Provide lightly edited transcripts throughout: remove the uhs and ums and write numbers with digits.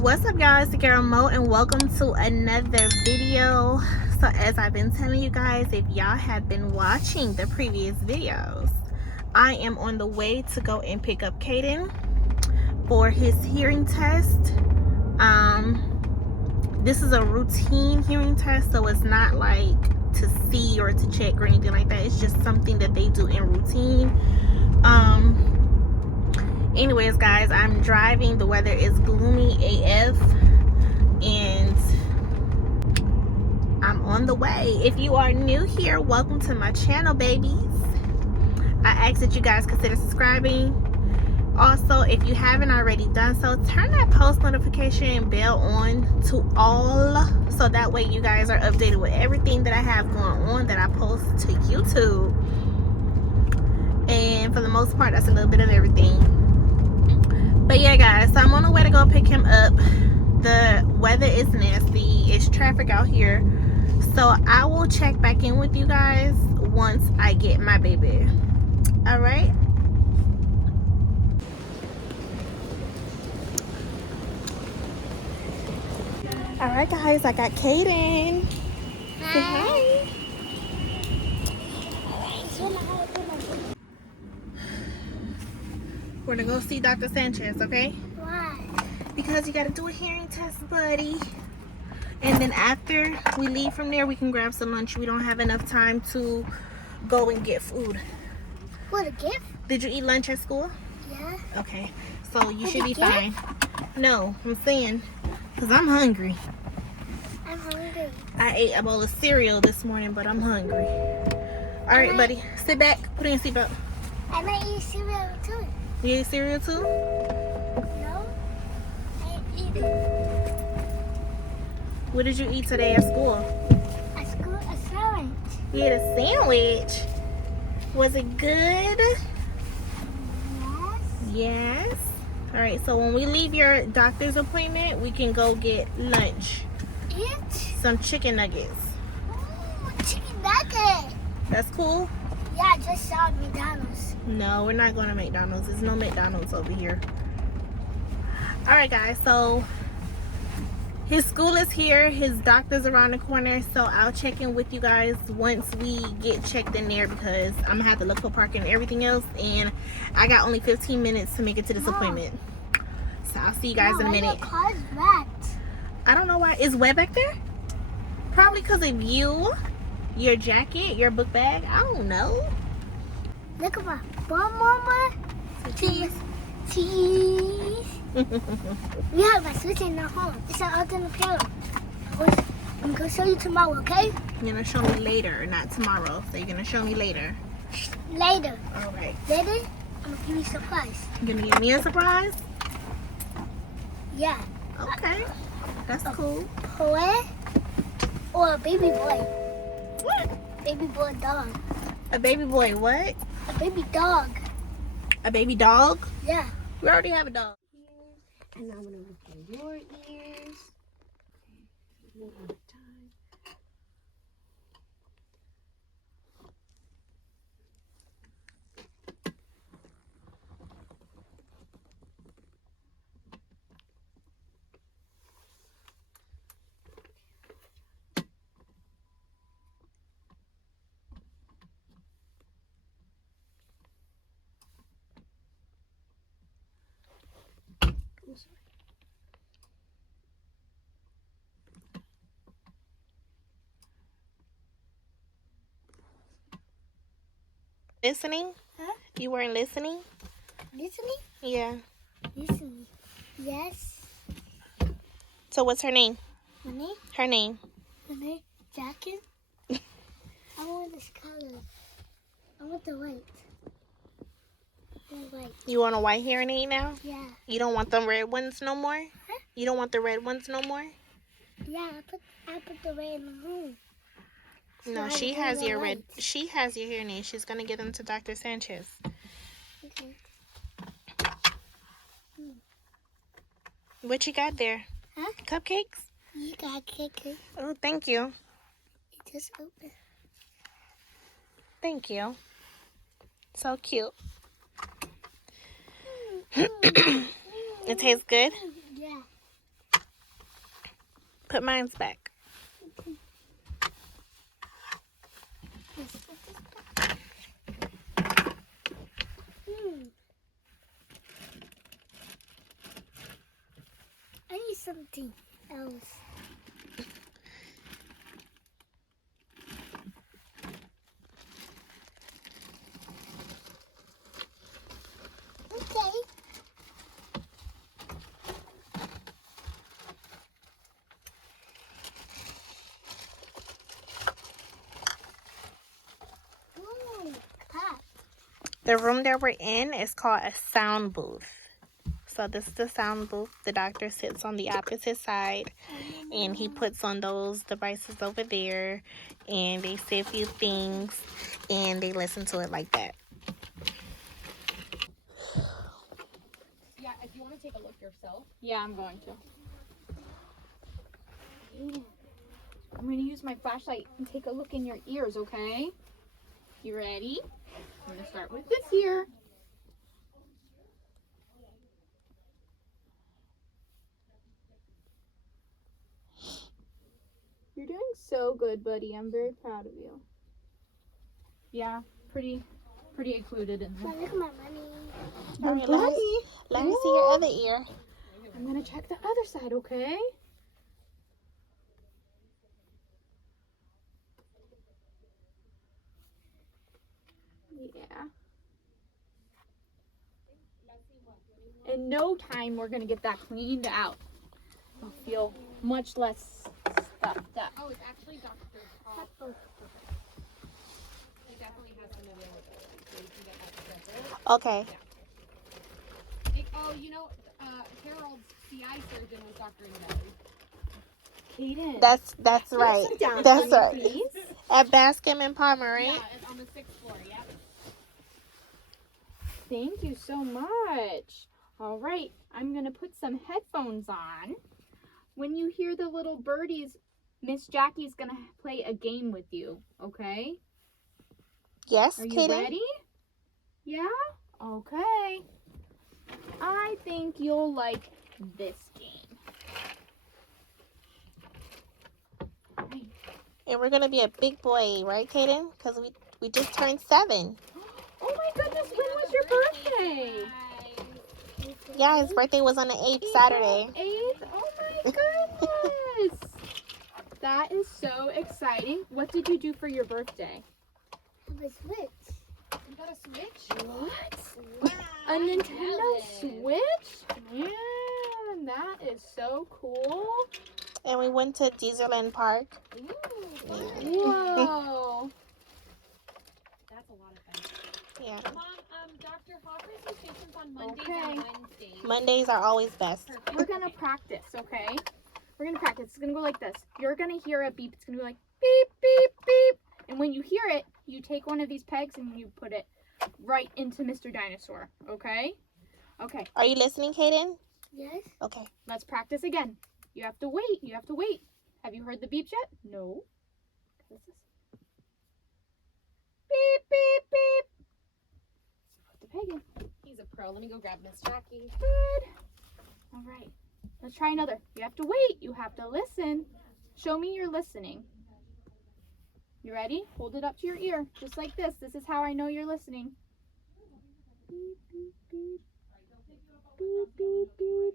What's up, y'all? It's the girl Mo, and welcome to another video. So as I've been telling you guys, if y'all have been watching the previous videos, I am on the way to go and pick up Caden for his hearing test. This is a routine hearing test, so it's not like to see or to check or anything like that. It's just something that they do in routine. Anyways, guys, I'm driving. The weather is gloomy AF, and I'm on the way. If you are new here, welcome to my channel, babies. I ask that you guys consider subscribing. Also, if you haven't already done so, turn that post notification bell on to all, so that way you guys are updated with everything that I have going on that I post to YouTube. And for the most part, that's a little bit of everything. But yeah, guys, so I'm on the way to go pick him up. The weather is nasty. It's traffic out here. So I will check back in with you guys once I get my baby. All right? All right, guys, I got Caden. Say hi. We're gonna go see Dr. Sanchez, okay? Why? Because you gotta do a hearing test, buddy. And then after we leave from there, we can grab some lunch. We don't have enough time to go and get food. What, a gift? Did you eat lunch at school? Yeah. Okay, so you should be gift? fine. No, I'm saying, because I'm hungry. I'm hungry. I ate a bowl of cereal this morning, but I'm hungry. All right, buddy, sit back, put in your seatbelt. I might eat cereal too. You ate cereal too? No, I ain't eat it. What did you eat today at school? At school, a sandwich. You ate a sandwich. Was it good? Yes. Yes. All right, so when we leave your doctor's appointment, we can go get lunch. Eat? Some chicken nuggets. Ooh, chicken nugget. That's cool? Yeah, I just saw McDonald's. No, we're not going to McDonald's. There's no McDonald's over here. All right, guys, so his school is here. His doctor's around the corner, so I'll check in with you guys once we get checked in there, because I'm going to have to look for parking and everything else, and I got only 15 minutes to make it to this appointment. So I'll see you guys in a minute. Your car's wet. I don't know why. Is wet back there? Probably because of you, your jacket, your book bag. I don't know. Look at my bum, mama. Cheese. Cheese. We have a switch in the home. It's an alternate piano. I'm going to show you tomorrow, okay? You're going to show me later, not tomorrow. So you're going to show me later. Later. All right. Later, I'm going to give you a surprise. You're going to give me a surprise? Yeah. Okay. That's cool. Boy or a baby boy. What? Baby boy dog. A baby boy what? A baby dog. A baby dog? Yeah. We already have a dog. And I'm going to look in your ears. One more time. Listening? Huh? You weren't listening? Listening? Yeah. Listening. Yes. So what's her name? My name? Her name? My name? Jacket? I want this color. I want the white. The white. You want a white hearing aid now? Yeah. You don't want them red ones no more? Huh? You don't want the red ones no more? Yeah, I put the red in the room. No, I she have has the your white. she has your hearing aid. She's gonna give them to Dr. Sanchez. Okay. What you got there? Huh? Cupcakes? You got cake. It Oh, thank you. just open. Thank you. So cute. It tastes good? Yeah. Put mine's back. I need something else. Okay. Ooh, cat. The room that we're in is called a sound booth. So this is the sound booth. The doctor sits on the opposite side and he puts on those devices over there and they say a few things and they listen to it like that. Yeah, if you want to take a look yourself. Yeah, I'm going to. I'm going to use my flashlight and take a look in your ears, okay? You ready? I'm going to start with this ear. You're doing so good, buddy. I'm very proud of you. Yeah, pretty occluded in there. Look at my money. All right, let me see your other ear. I'm going to check the other side, okay? Yeah. In no time, we're going to get that cleaned out. You'll feel much less stuffed up. Oh, it's actually Dr. Hopper. He definitely has some availability, so you can get that together. Okay. Oh, you know, Harold's CI surgeon was Dr. Indelli. Kaden. That's right. That's right. At Bascom and Palmer, right? Yeah, it's on the 6th floor, yep. Thank you so much. All right, I'm going to put some headphones on. When you hear the little birdies, Miss Jackie's going to play a game with you, okay? Yes, Are you Kaden? ready? Yeah? Okay. I think you'll like this game. Right. And we're gonna be a big boy, right, Kaden? Because we just turned 7. Oh my goodness, when was your birthday? Yeah, his birthday was on the 8th, Saturday. 8th? Oh my goodness! That is so exciting. What did you do for your birthday? Have a switch. You got a Switch? What? Wow, a Nintendo Switch? Man, that is so cool. And we went to Deezerland Park. Ooh, whoa. That's a lot of fun. Yeah. Mom, Dr. Hopper's location's on Mondays and Wednesdays. Mondays are always best. Perfect. We're gonna practice, okay? We're gonna practice. It's gonna go like this. You're gonna hear a beep. It's gonna go like beep, beep, beep. And when you hear it, you take one of these pegs and you put it right into Mr. Dinosaur, okay? Okay. Are you listening, Kaden? Yes. Okay. Let's practice again. You have to wait. You have to wait. Have you heard the beeps yet? No. What's this? Beep, beep, beep. Put the peg in. He's a pro. Let me go grab Miss Jackie. Good. All right. Let's try another. You have to wait. You have to listen. Show me you're listening. You ready? Hold it up to your ear, just like this. This is how I know you're listening. Beep, beep, beep. Beep, beep, beep.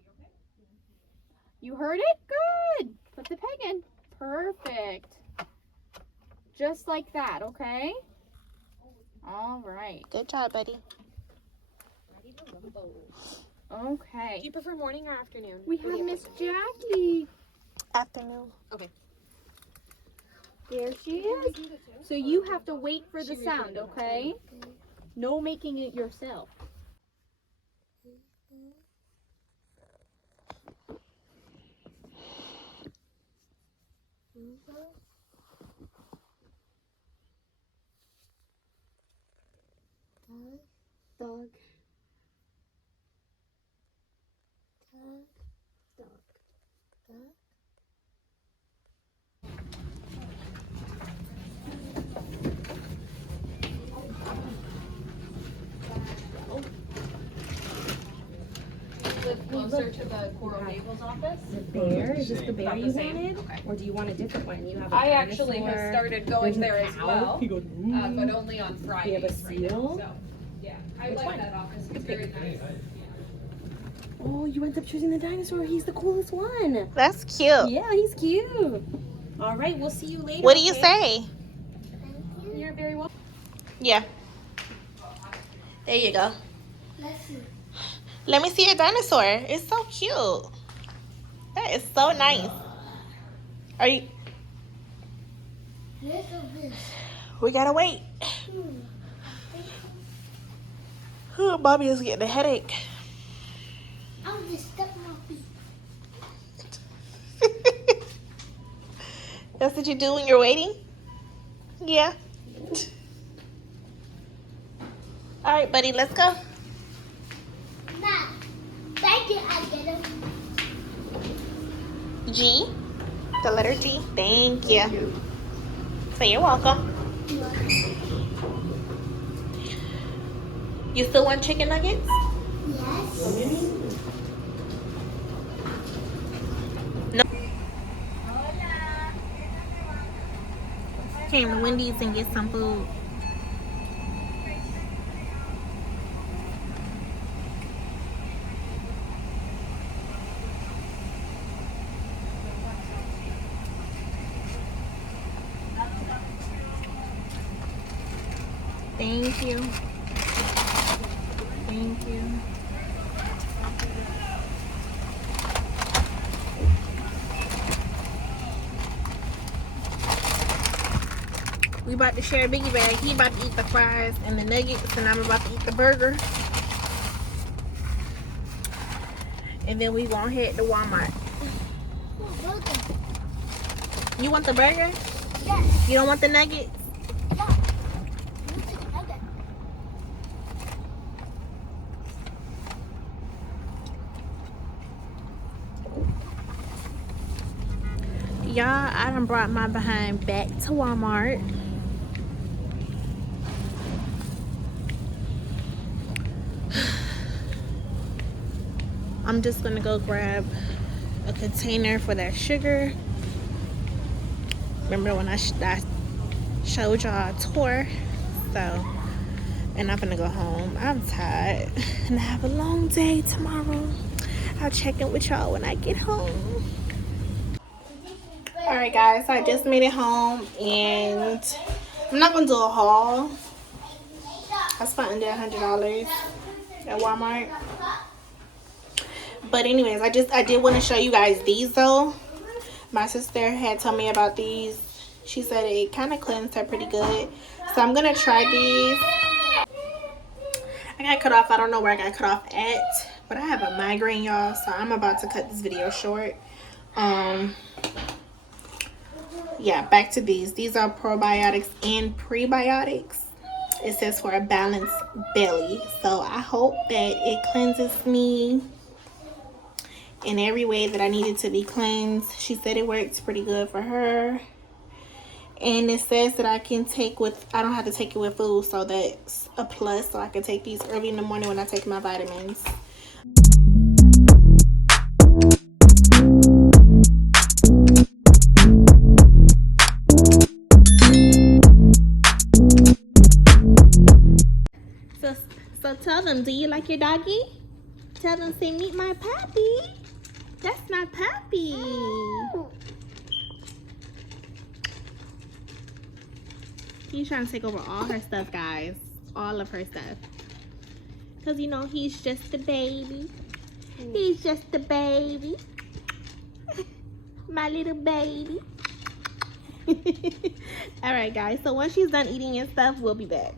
You heard it? Good. Put the peg in. Perfect. Just like that, okay? All right. Good job, buddy. Okay. Do you prefer morning or afternoon? We have Miss Jackie. Afternoon. Okay. There she is. So you have to wait for the sound, okay? No making it yourself. Dog. closer to the Coral Gables office. The bear? Is this the bear About the you same. wanted? Okay. Or do you want a different one? You have a I actually have dinosaur. started going There's a there as cow. well, You go, but only on Fridays. have a right now, seal? so, yeah, I Which like one? that office. It's very nice. Oh, you ended up choosing the dinosaur. He's the coolest one. That's cute. Yeah, he's cute. All right, we'll see you later. What do you okay? say? You're very welcome. Yeah. There you go. Let's see. Let me see your dinosaur. It's so cute. That is so nice. Are you? Look at this. We gotta wait. Oh, Bobby is getting a headache. I'm just stuck my feet. That's what you do when you're waiting? Yeah. All right, buddy, let's go. Nah. Thank you, I get it. G. The letter G. Thank you. So you're welcome. You still want chicken nuggets? Yes. No. Came to Wendy's and get some food. Thank you. Thank you. We about to share a biggie bag. He about to eat the fries and the nuggets, and I'm about to eat the burger. And then we gonna head to Walmart. You want the burger? Yes. You don't want the nuggets? Yeah. You take a nugget. Y'all, I done brought my behind back to Walmart. I'm just gonna go grab a container for that sugar. Remember when I showed y'all a tour? So, and I'm gonna go home. I'm tired and I have a long day tomorrow. I'll check in with y'all when I get home. All right, guys, so I just made it home and I'm not gonna do a haul. I spent under $100 at Walmart. But anyways, I did want to show you guys these though. My sister had told me about these. She said it kind of cleansed her pretty good. So I'm gonna try these. I got cut off. I don't know where I got cut off at, but I have a migraine, y'all, so I'm about to cut this video short. Yeah, back to these. These are probiotics and prebiotics. It says for a balanced belly. So I hope that it cleanses me in every way that I need it to be cleansed. She said it works pretty good for her. And it says that I can take with, I don't have to take it with food, so that's a plus. So I can take these early in the morning when I take my vitamins. So tell them, do you like your doggy? Tell them, say, meet my puppy. That's my puppy. He's trying to take over all her stuff, guys. All of her stuff. Because, you know, he's just a baby. He's just a baby. My little baby. Alright, guys. So once she's done eating and stuff, we'll be back.